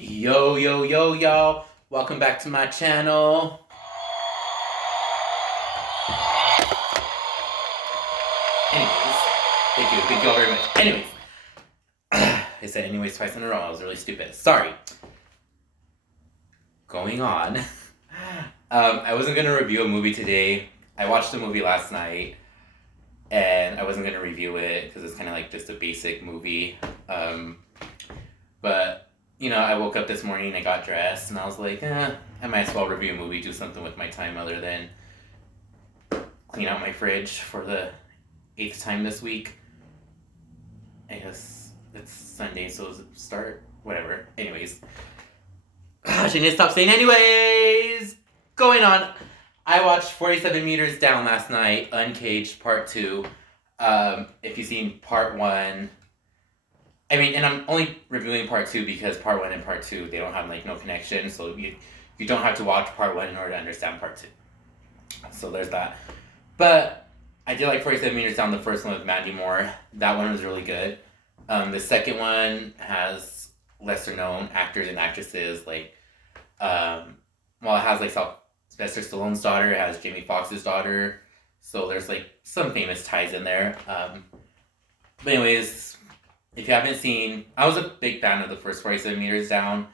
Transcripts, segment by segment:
Yo, yo, yo, y'all. Welcome back to my channel. Anyways, thank you all very much. Anyways, I said anyways twice in a row. I was really stupid. Sorry. Going on. I wasn't going to review a movie today. I watched a movie last night, and I wasn't going to review it because it's kind of like just a basic movie. But I woke up this morning, I got dressed, and I was like, I might as well review a movie, do something with my time other than clean out my fridge for the 8th time this week. I guess it's Sunday, so it's start, whatever. Anyways. Gosh, I need to stop saying anyways! Going on. I watched 47 Meters Down last night, Uncaged Part 2. If you've seen Part 1... and I'm only reviewing Part 2 because Part 1 and Part 2, they don't have, no connection, so you don't have to watch Part 1 in order to understand Part 2. So there's that. But I did like 47 Meters Down, the first one with Mandy Moore. That one was really good. The second one has lesser known actors and actresses, it has, Sylvester Stallone's daughter, it has Jamie Foxx's daughter, so there's, some famous ties in there. But anyways... If you haven't seen, I was a big fan of the first 47 Meters Down.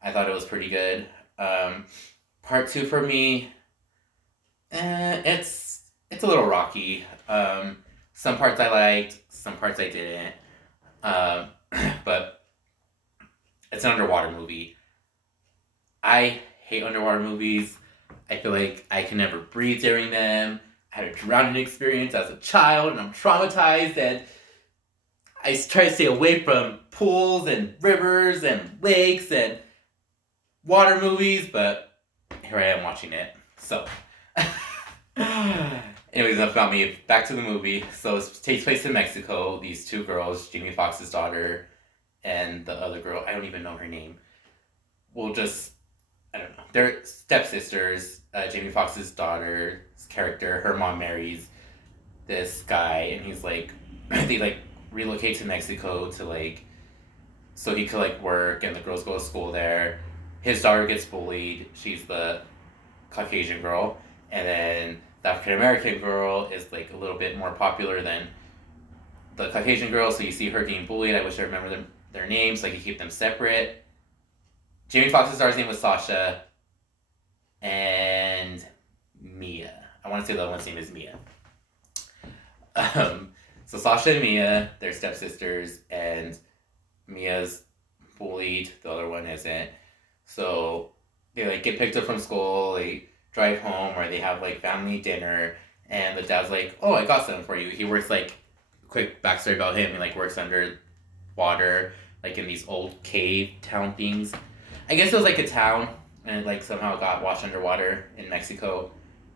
I thought it was pretty good. Part 2 for me, it's a little rocky. Some parts I liked, some parts I didn't. But it's an underwater movie. I hate underwater movies. I feel like I can never breathe during them. I had a drowning experience as a child, and I'm traumatized, and I try to stay away from pools and rivers and lakes and water movies, but here I am watching it. So, anyways, enough about me. Back to the movie. So it takes place in Mexico. These two girls, Jamie Foxx's daughter and the other girl, I don't even know her name. I don't know. They're stepsisters. Jamie Foxx's daughter's character, her mom marries this guy, and he's they relocate to Mexico to so he could work, and the girls go to school there. His daughter gets bullied. She's the Caucasian girl, and then the African American girl is a little bit more popular than the Caucasian girl, so you see her getting bullied. I wish I remember their names so I could keep them separate. Jamie Foxx's daughter's name was Sasha, and Mia. I want to say the other one's name is Mia. So Sasha and Mia, they're stepsisters, and Mia's bullied, the other one isn't. So they get picked up from school, they drive home, or they have family dinner, and the dad's like, oh, I got something for you. He works quick backstory about him, he works under water, in these old cave town things. I guess it was a town, and it somehow got washed underwater in Mexico.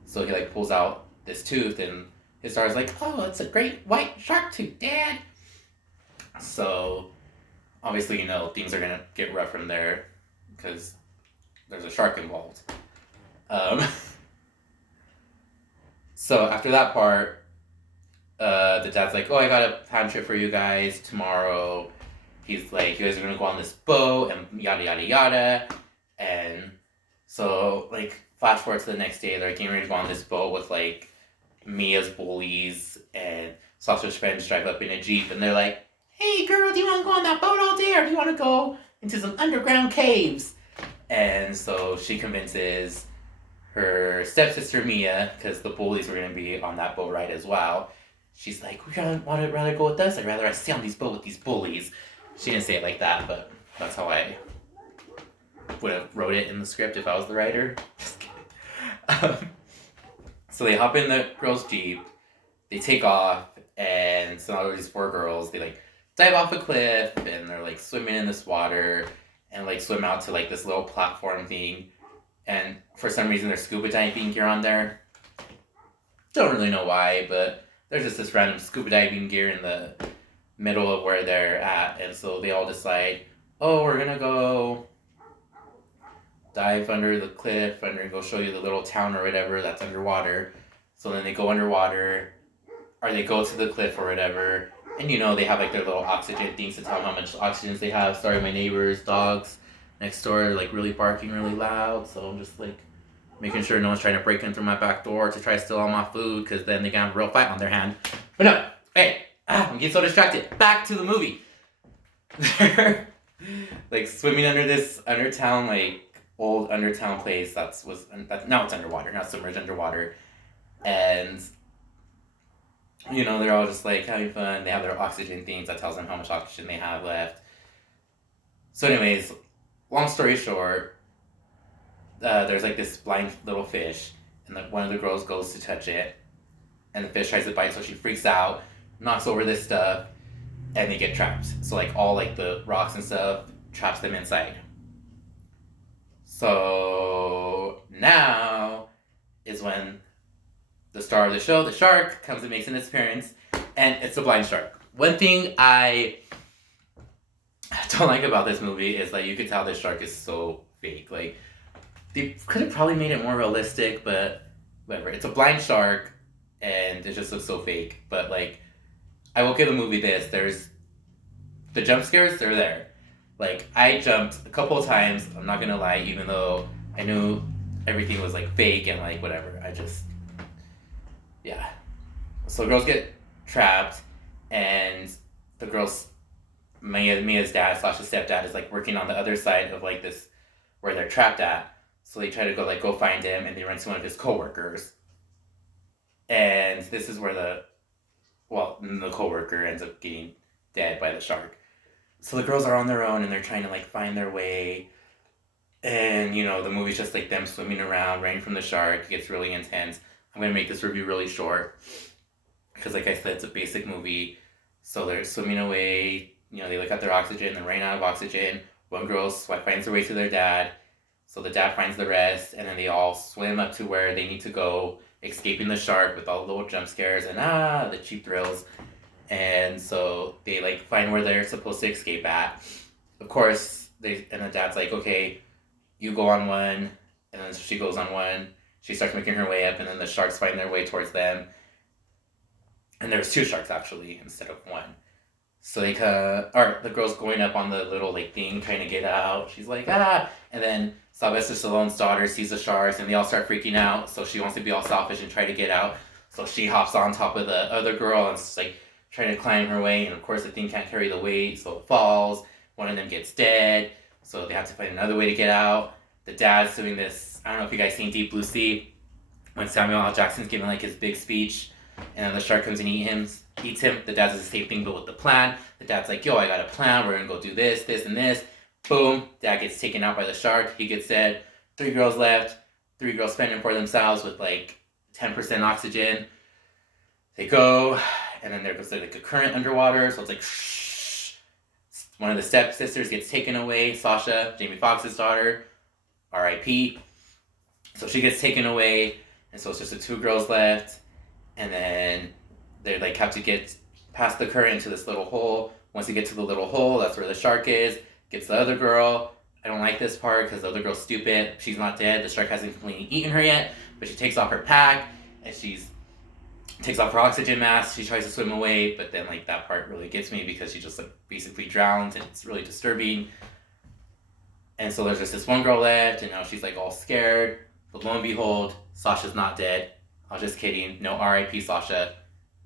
So he pulls out this tooth, and his daughter's like, oh, it's a great white shark tooth, Dad. So, obviously, things are going to get rough from there because there's a shark involved. So, after that part, the dad's like, oh, I got a plan trip for you guys tomorrow. He's like, you guys are going to go on this boat and yada, yada, yada. And so, flash forward to the next day, they're getting ready to go on this boat with, Mia's bullies, and Sasha's friends drive up in a Jeep, and they're like, hey girl, do you want to go on that boat all day, or do you want to go into some underground caves? And so she convinces her stepsister Mia, because the bullies were going to be on that boat ride as well. She's like, would you rather go with us? I'd rather stay on this boat with these bullies. She didn't say it like that, but that's how I would have wrote it in the script if I was the writer. Just kidding. So they hop in the girls' Jeep, they take off, and so now there's these 4 girls, they dive off a cliff, and they're swimming in this water, and swim out to this little platform thing, and for some reason there's scuba diving gear on there. Don't really know why, but there's just this random scuba diving gear in the middle of where they're at, and so they all decide, oh, we're gonna go dive under the cliff, and go show you the little town or whatever that's underwater. So then they go underwater, or they go to the cliff or whatever, and they have their little oxygen things to tell them how much oxygen they have. Sorry, my neighbors, dogs, next door like really barking really loud. So I'm just like making sure no one's trying to break in through my back door to try to steal all my food, because then they can have a real fight on their hand. But no, hey, I'm getting so distracted. Back to the movie. They're like swimming under this undertown, like old undertown place that's now it's underwater, now it's submerged underwater, and they're all just like having fun. They have their oxygen things that tells them how much oxygen they have left. So, anyways, long story short, there's like this blind little fish, and one of the girls goes to touch it, and the fish tries to bite, so she freaks out, knocks over this stuff, and they get trapped. So like all like the rocks and stuff traps them inside. So now is when the star of the show, the shark, comes and makes an appearance, and it's a blind shark. One thing I don't like about this movie is that you could tell this shark is so fake. Like, they could have probably made it more realistic, but whatever. It's a blind shark, and it just looks so fake. But like, I will give the movie this. There's the jump scares, they're there. Like, I jumped a couple of times, I'm not gonna lie, even though I knew everything was like fake and like whatever. Yeah. So girls get trapped, and the girls, Mia's dad / stepdad is like working on the other side of like this where they're trapped at. So they try to go find him, and they run to one of his coworkers. And this is where the coworker ends up getting dead by the shark. So the girls are on their own, and they're trying to like find their way. And the movie's just like them swimming around, running from the shark. It gets really intense. I'm gonna make this review really short because, like I said, it's a basic movie. So they're swimming away. They look at their oxygen. They're running out of oxygen. One girl finds her way to their dad. So the dad finds the rest, and then they all swim up to where they need to go, escaping the shark with all the little jump scares and the cheap thrills. And so they like find where they're supposed to escape at. Of course, the dad's like, okay, you go on one, and then she goes on one. She starts making her way up, and then the sharks find their way towards them. And there's 2 sharks actually instead of 1. So the girl's going up on the little like thing trying to get out. She's like, and then Sylvester Stallone's daughter sees the sharks, and they all start freaking out. So she wants to be all selfish and try to get out. So she hops on top of the other girl and it's like trying to climb her way. And of course the thing can't carry the weight, so it falls. One of them gets dead. So they have to find another way to get out. The dad's doing this. I don't know if you guys seen Deep Blue Sea, when Samuel L. Jackson's giving like his big speech, and then the shark comes and eats him. The dad does the same thing, but with the plan. The dad's like, yo, I got a plan. We're gonna go do this, this, and this. Boom. Dad gets taken out by the shark. He gets dead. 3 girls left. 3 girls fending for themselves with like 10% oxygen. They go, and then there goes like a current underwater. So it's like, shh. One of the stepsisters gets taken away. Sasha, Jamie Foxx's daughter, R.I.P. So she gets taken away, and so it's just the 2 girls left. And then they like have to get past the current into this little hole. Once you get to the little hole, that's where the shark is. Gets the other girl. I don't like this part because the other girl's stupid. She's not dead. The shark hasn't completely eaten her yet, but she takes off her pack, and takes off her oxygen mask. She tries to swim away, but then like that part really gets me because she just like basically drowned, and it's really disturbing. And so there's just this one girl left, and now she's like all scared. But lo and behold, Sasha's not dead. I was just kidding. No, R.I.P. Sasha.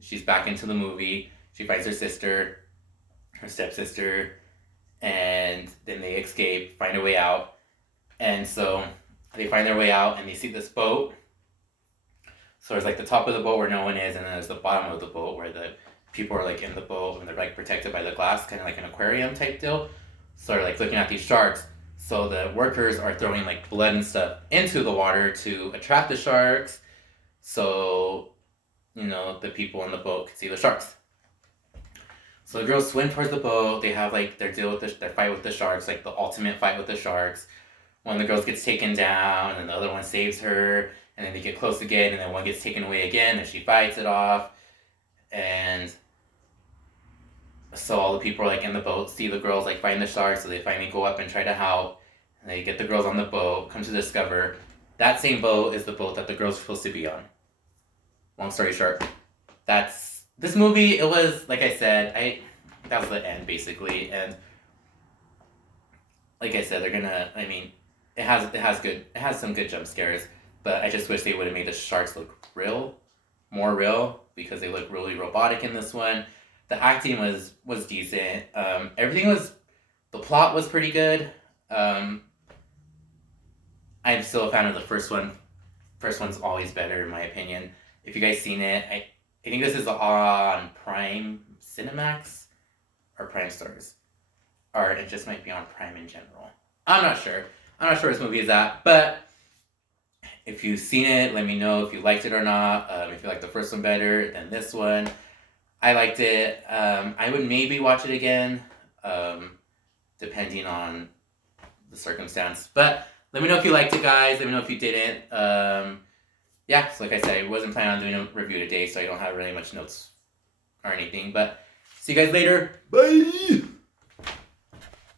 She's back into the movie. She finds her sister, her stepsister, and then they escape, find a way out. And so they find their way out, and they see this boat. So there's like the top of the boat where no one is, and then there's the bottom of the boat where the people are like in the boat, and they're like protected by the glass, kind of like an aquarium type deal. So they're like looking at these sharks. So the workers are throwing like blood and stuff into the water to attract the sharks. So, the people in the boat can see the sharks. So the girls swim towards the boat. They have like their their fight with the sharks, like the ultimate fight with the sharks. One of the girls gets taken down, and the other one saves her. And then they get close again, and then one gets taken away again, and she fights it off. And so all the people are like in the boat, see the girls like find the sharks, so they finally go up and try to help. And they get the girls on the boat, come to discover that same boat is the boat that the girls are supposed to be on. Long story short, that's this movie. It was, like I said, that was the end basically, and like I said, they're gonna. I mean, it has some good jump scares, but I just wish they would have made the sharks look more real, because they look really robotic in this one. The acting was decent. The plot was pretty good. Um, I'm still a fan of the first one. First one's always better in my opinion. If you guys seen it, I think this is on Prime Cinemax or Prime Stars, or it just might be on Prime in general. I'm not sure. I'm not sure where this movie is at, but if you've seen it, let me know if you liked it or not. If you like the first one better than this one, I liked it. I would maybe watch it again, depending on the circumstance. But let me know if you liked it, guys. Let me know if you didn't. Yeah, so like I said, I wasn't planning on doing a review today, so I don't have really much notes or anything. But see you guys later. Bye!